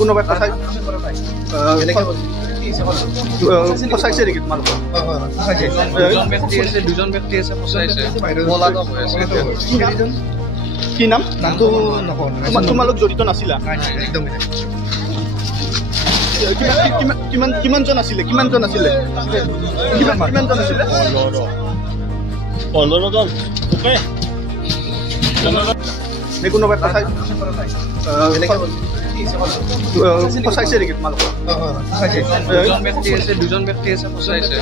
কোনো কথা ফচাইছে নেকি তোমালোক দুজন ব্যক্তি আছে ফচাইছে কি নাম নামটো নকওঁ তোমালোক জড়িত নাছিলা একদম কিমানজন আছিলে কিমানজন আছিলে 15জন কোনো কথা ফচাইছে নেকি তোমালোক দুজন ব্যক্তি আছে ফচাইছে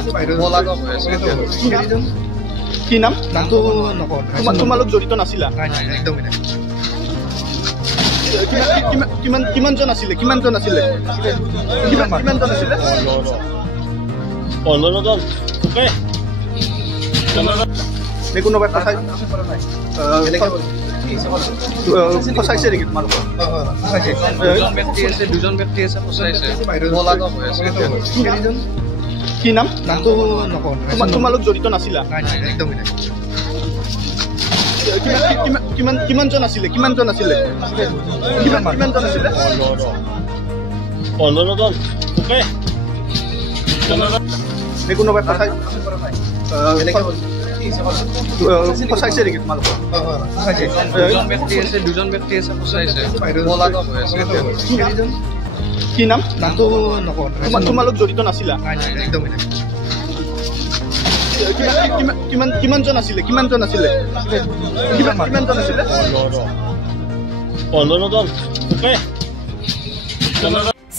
কি নাম নামটো নকওঁ তোমালোক জড়িত নাছিলা একদম কিমানজন আছিলে কিমানজন আছিলে 15জন কোনো কথা ফচাইছে নেকি তোমালোক দুজন ব্যক্তি আছে ফচাইছে কি নাম নামটো নকওঁ তোমালোক জড়িত নাছিলা একদম কিমানজন আছিলে কিমানজন আছিলে 15জন কোনো কথা ফচাইছে নেকি তোমালোক দুজন ব্যক্তি আছে ফচাইছে কি নাম নামটো নকওঁ তোমালোক জড়িত নাছিলা একদম কিমানজন আছিলে কিমানজন আছিলে 15জন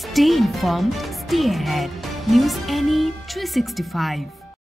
Stay informed, stay ahead. News Any 365.